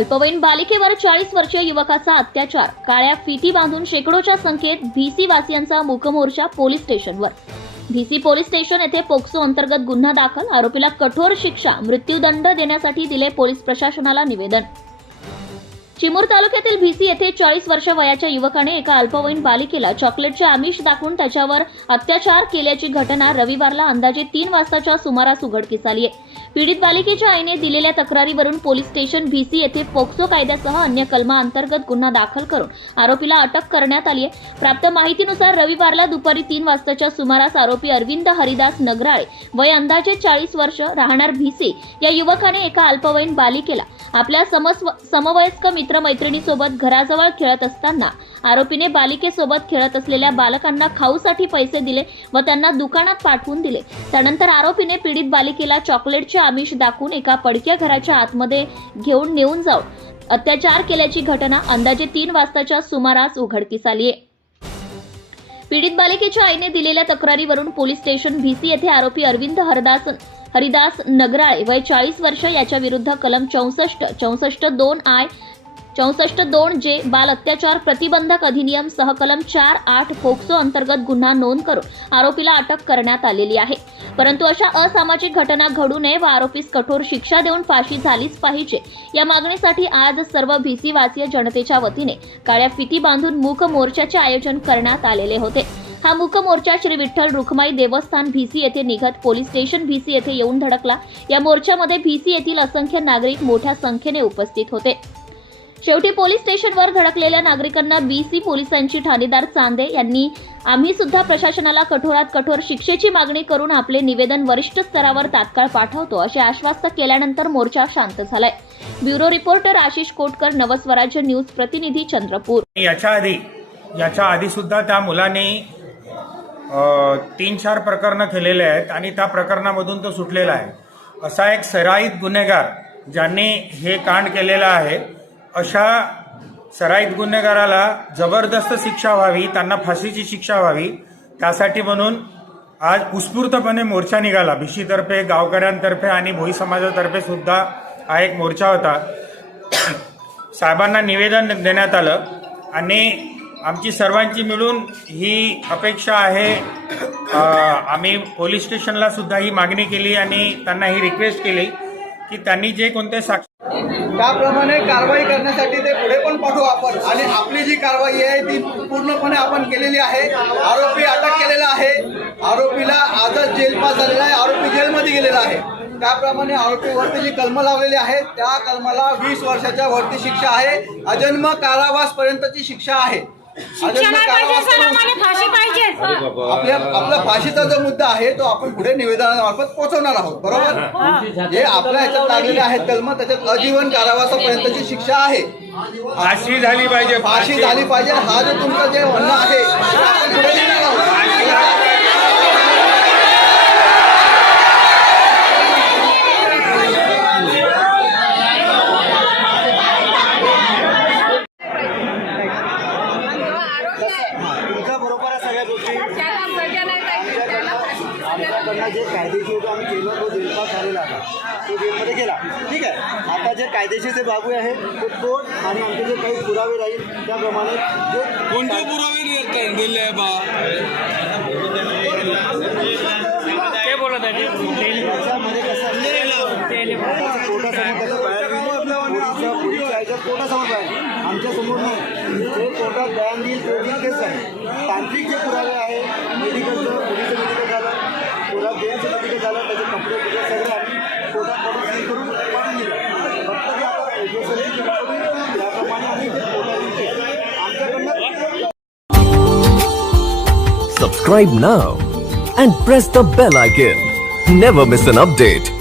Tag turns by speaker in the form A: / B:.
A: अल्पवयीन बालिकेवर चाळीस वर्षीय युवकाचा अत्याचार. काळ्या फिती बांधून शेकडोच्या संख्येत भीसी वासियांचा मूकमोर्चा पोलीस स्टेशनवर. भीसी पोलीस स्टेशन येथे पोक्सो अंतर्गत गुन्हा दाखल. आरोपीला कठोर शिक्षा मृत्यूदंड देण्यासाठी दिले पोलीस प्रशासनाला निवेदन. चिमूर तालुक्यातील भीसी येथे चाळीस वर्ष वयाच्या युवकाने एका अल्पवयीन बालिकेला चॉकलेटचे आमिष दाखवून त्याच्यावर अत्याचार केल्याची घटना रविवारला अंदाजे तीन वाजताच्या सुमारास उघडकीस आली आहे पीडित बालिकेच्या आईने दिलेल्या तक्रारीवरून पोलीस स्टेशन व्हीसी येथे पोक्सो कायद्यासह अन्य कलमा अंतर्गत गुन्हा दाखल करून आरोपीला अटक करण्यात आली आहे. प्राप्त माहितीनुसार रविवारला दुपारी तीन वाजताच्या सुमारास आरोपी अरविंद हरिदास नगराळे वय अंदाजे चाळीस वर्ष राहणार भिसे या युवकाने एका अल्पवयीन बालिकेला आपल्या समवयस्क मित्रमैत्रिणीसोबत घराजवळ खेळत असताना आरोपीने बालिकेसोबत खेळत असलेल्या बालकांना खाऊसाठी पैसे दिले व त्यांना दुकानात पाठवून दिले. त्यानंतर आरोपीने पीडित बालिकेला चॉकलेटचे आमिष दाखवून एका पडक्या घराच्या आतमध्ये घेऊन नेऊन जाऊन अत्याचार केल्याची घटना अंदाजे तीन वाजताच्या सुमारास उघडकीस आली आहे. पीडित बालिकेच्या आईने दिलेल्या तक्रारीवरून पोलीस स्टेशन भीसी येथे आरोपी अरविंद हरदास हरिदास नगराळे वय चाळीस वर्ष याच्या विरुद्ध कलम चौसष्ट चौसष्ट दोन आय चौसष्ट दोन जे बाल अत्याचार प्रतिबंधक अधिनियम सहकलम चार आठ पोक्सो अंतर्गत गुन्हा नोंद करून आरोपीला अटक करण्यात आलेली आहे. परंतु अशा असामाजिक घटना घडू नये व आरोपीस कठोर शिक्षा देऊन फाशी झालीच पाहिजे. या मागणीसाठी आज सर्व भीसी वासीय जनतेच्या वतीने काळ्या फिती बांधून मूक मोर्चाचे आयोजन करण्यात आलेले होते. हा मूक मोर्चा श्री विठ्ठल रुखमाई देवस्थान भीसी येथे निघत पोलीस स्टेशन भीसी येथे येऊन धडकला. या मोर्चामध्ये भीसी येथील असंख्य नागरिक मोठ्या संख्येने उपस्थित होते. शेवटी पोलीस स्टेशनवर धडकलेल्या नागरिकांना बीसी पोलिसांची ठाणेदार चांदे यांनी आम्ही सुद्धा प्रशासनाला कठोरात कठोर शिक्षेची मागणी करून आपले निवेदन वरिष्ठ स्तरावर तात्काळ पाठवतो असे आश्वास्त केल्यानंतर मोर्चा शांत झालाय. Bureau reporter Ashish Kotkar Navswarajya news प्रतिनिधी चंद्रपूर.
B: याच्या आधी याच्या आधी सुद्धा त्या मुलाने अ, तीन चार प्रकरणं केलेले आहेत आणि त्या प्रकरणामधून तो सुटलेला आहे. असा एक सराईत गुन्हेगार ज्यांनी हे कांड केलेलं आहे अशा सराईत गुन्हेगाराला जबरदस्त शिक्षा व्हावी त्यांना फाशीची शिक्षा व्हावी त्यासाठी म्हणून आज उत्स्फूर्तपणे मोर्चा निघाला. भिशीतर्फे गावकऱ्यांतर्फे आणि भोई समाजातर्फे सुद्धा हा एक मोर्चा होता. साहेबांना निवेदन देण्यात आलं आणि आमची सर्वांची मिळून ही अपेक्षा आहे. आम्ही पोलीस स्टेशनला सुद्धा ही मागणी केली आणि त्यांना ही रिक्वेस्ट केली. की त्यांनी जे कोणते साक्ष
C: त्याप्रमाणे कारवाई करण्यासाठी ते पुढे पण पाठवू आपण. आणि आपली जी कारवाई आहे ती पूर्णपणे आपण केलेली आहे. आरोपी अटक केलेला आहे. आरोपीला आजच जेलपास झालेला आहे. आरोपी जेलमध्ये गेलेला आहे. त्याप्रमाणे आरोपीवरती जी कलम लावलेली आहे त्या कलमाला वीस वर्षाच्या वरती शिक्षा आहे. अजन्म कारावासपर्यंतची शिक्षा आहे. अजन्म
D: शिक्षा नाही पाहिजे सर
C: कारावास
D: आम्हाला फाशी पाहिजे.
C: आपल्या आपला फाशीचा जो मुद्दा आहे तो आपण पुढे निवेदनामार्फत पोहोचवणार आहोत बरोबर? जे आपल्या ह्याच्यात लागलेले आहेत कलम त्याच्यात अजीवन कारावासापर्यंतची शिक्षा आहे.
B: फाशी झाली पाहिजे.
C: फाशी झाली पाहिजे. हा जो तुमचं जे म्हणणं आहे पुढे नेणार आहोत.
E: तुमचा बरोबर आहे सगळ्या गोष्टी. आमच्याकडनं जे कायदेशीर होतं आम्ही केलं तो जेलपास झालेला होता तो जेलमध्ये गेला. ठीक आहे? आता जे कायदेशीर जे बाबू आहे ते कोर्ट आणि आमचे जे काही पुरावे राहील त्याप्रमाणे जे
F: कोणते पुरावे दिले- बा.
E: त्याच्यामध्ये पोलीसच्या ह्याच्यात कोर्टासमोर बाहेर आमच्यासमोर नाही. ते कोर्टात बयान देईल ते देईल तेच आहे. तांत्रिक जे पुरावे आहे मेडिकलचं पोलीसचं मेडिकल झालं पुरा बेनचं मेडिकल झालं त्याचे कपडे बिपडे सगळे आम्ही कोर्टाकडून सील करून पाठवून दिलं. फक्त जे आता त्याप्रमाणे आम्ही ते कोर्टात आमच्याकडनं
G: Subscribe now and press the bell icon. Never miss an update.